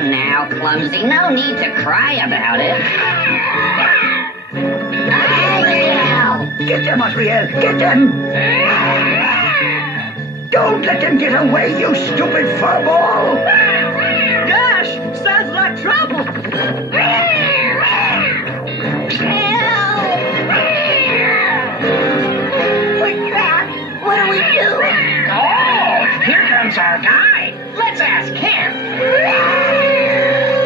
now, Clumsy. No need to cry about it. Get them, Azrael! Get them! Don't let them get away, you stupid furball! Gosh, sounds like trouble. What do we do? Oh, here comes our guide. Let's ask